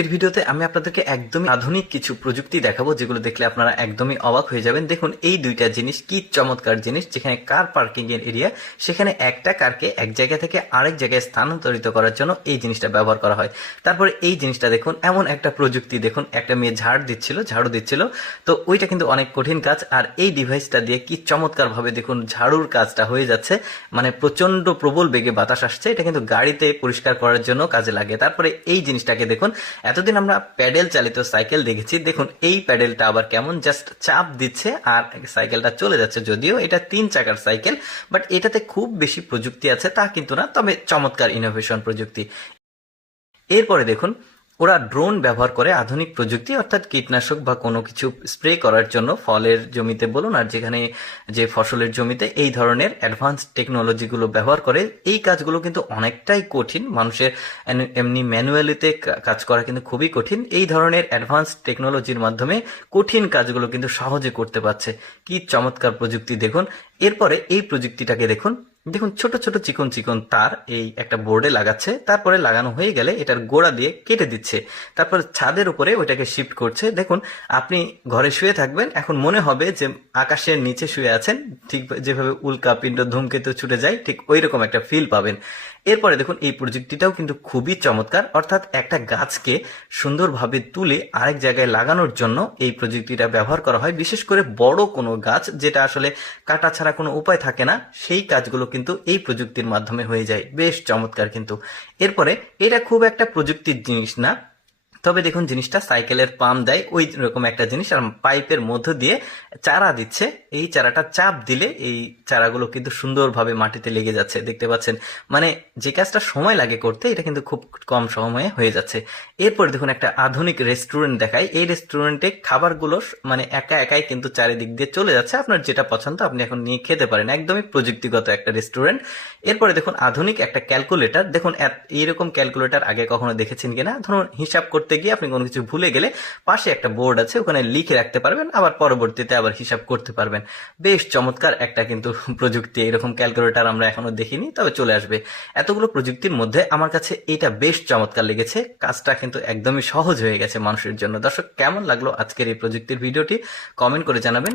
এর ভিডিওতে আমি আপনাদেরকে একদমই আধুনিক কিছু প্রযুক্তি দেখাবো, যেগুলো দেখলে আপনারা একদমই অবাক হয়ে যাবেন। দেখুন এই দুইটা জিনিস কি চমৎকার জিনিস। যেখানে কার পার্কিং এর এরিয়া, সেখানে একটা কারকে এক জায়গা থেকে আরেক জায়গায় স্থানান্তরিত করার জন্য এই জিনিসটা ব্যবহার করা হয়। তারপরে এই জিনিসটা দেখুন, এমন একটা প্রযুক্তি দেখুন, একটা মেয়ে ঝাড়ু দিচ্ছিল, তো ওইটা কিন্তু অনেক কঠিন কাজ, আর এই ডিভাইসটা দিয়ে কি চমৎকার ভাবে দেখুন ঝাড়ুর কাজটা হয়ে যাচ্ছে। মানে প্রচন্ড প্রবল বেগে বাতাস আসছে, এটা কিন্তু গাড়িতে পরিষ্কার করার জন্য কাজে লাগে। তারপরে এই জিনিসটাকে দেখুন, এতদিন আমরা প্যাডেল চালিত সাইকেল দেখেছি, দেখুন এই প্যাডেলটা আবার কেমন, জাস্ট চাপ দিচ্ছে আর সাইকেলটা চলে যাচ্ছে। যদিও এটা 3 চাকার সাইকেল, বাট এটাতে খুব বেশি প্রযুক্তি আছে তা কিন্তু না, তবে চমৎকার ইনোভেশন প্রযুক্তি। এরপরে দেখুন, ওরা ড্রোন ব্যবহার করে, আধুনিক প্রযুক্তি, অর্থাৎ কীটনাশক বা কোনো কিছু স্প্রে করার জন্য ফলের জমিতে বলুন আর যেখানে যে ফসলের জমিতে এই ধরনের অ্যাডভান্স টেকনোলজিগুলো ব্যবহার করে। এই কাজগুলো কিন্তু অনেকটাই কঠিন, মানুষের এমনি ম্যানুয়ালিতে কাজ করা কিন্তু খুবই কঠিন। এই ধরনের অ্যাডভান্স টেকনোলজির মাধ্যমে কঠিন কাজগুলো কিন্তু সহজে করতে পারছে। কি চমৎকার প্রযুক্তি দেখুন। এরপরে এই প্রযুক্তিটাকে দেখুন, দেখুন ছোট ছোট চিকন চিকন তার এই একটা বোর্ডে লাগাচ্ছে, তারপরে লাগানো হয়ে গেলে এটার গোড়া দিয়ে কেটে দিচ্ছে, তারপর ছাদের উপরে ওইটাকে শিফট করছে। দেখুন আপনি ঘরে শুয়ে থাকবেন, এখন মনে হবে যে আকাশের নিচে শুয়ে আছেন, ঠিক যেভাবে উল্কাপিণ্ড ধূমকেতু ছুটে যায়, ঠিক ওই রকম একটা ফিল পাবেন। এরপরে দেখুন এই প্রযুক্তিটাও কিন্তু খুবই চমৎকার, অর্থাৎ একটা গাছকে সুন্দরভাবে তুলে আরেক জায়গায় লাগানোর জন্য এই প্রযুক্তিটা ব্যবহার করা হয়। বিশেষ করে বড় কোনো গাছ যেটা আসলে কাটা ছাড়া কোনো উপায় থাকে না, সেই কাজগুলো কিন্তু এই প্রযুক্তির মাধ্যমে হয়ে যায়। বেশ চমৎকার কিন্তু। এরপরে এটা খুব একটা প্রযুক্তির জিনিস না, তবে দেখুন জিনিসটা সাইকেলের পাম্প দেয় ওই রকম একটা জিনিস, আর পাইপের মধ্য দিয়ে চারা দিচ্ছে। এই চারাটা চাপ দিলে এই চারাগুলো কিন্তু সুন্দরভাবে মাটিতে লেগে যাচ্ছে, দেখতে পাচ্ছেন। মানে যে কাজটা সময় লাগে করতে, এটা কিন্তু খুব কম সময়ে হয়ে যাচ্ছে। এরপরে দেখুন একটা আধুনিক রেস্টুরেন্ট দেখায়। এই রেস্টুরেন্টে খাবারগুলো মানে একা একাই কিন্তু চারিদিক দিয়ে চলে যাচ্ছে, আপনার যেটা পছন্দ আপনি এখন নিয়ে খেতে পারেন। একদমই প্রযুক্তিগত একটা রেস্টুরেন্ট। এরপরে দেখুন আধুনিক একটা ক্যালকুলেটর। দেখুন এইরকম ক্যালকুলেটর আগে কখনো দেখেছেন কিনা। ধরুন হিসাব করতে গিয়ে আপনি কোনো কিছু ভুলে গেলে পাশে একটা বোর্ড আছে, ওখানে লিখে রাখতে পারবেন, আবার পরবর্তীতে আবার হিসাব করতে পারবেন। বেশ চমৎকার একটা কিন্তু প্রযুক্তি। এরকম ক্যালকুলেটর আমরা এখনো দেখিনি, তবে চলে আসবে। এতগুলো প্রযুক্তির মধ্যে আমার কাছে এটা বেশ চমৎকার লেগেছে। কাজটা কিন্তু একদমই সহজ হয়ে গেছে মানুষের জন্য। দর্শক, কেমন লাগলো আজকের এই প্রযুক্তির ভিডিওটি কমেন্ট করে জানাবেন।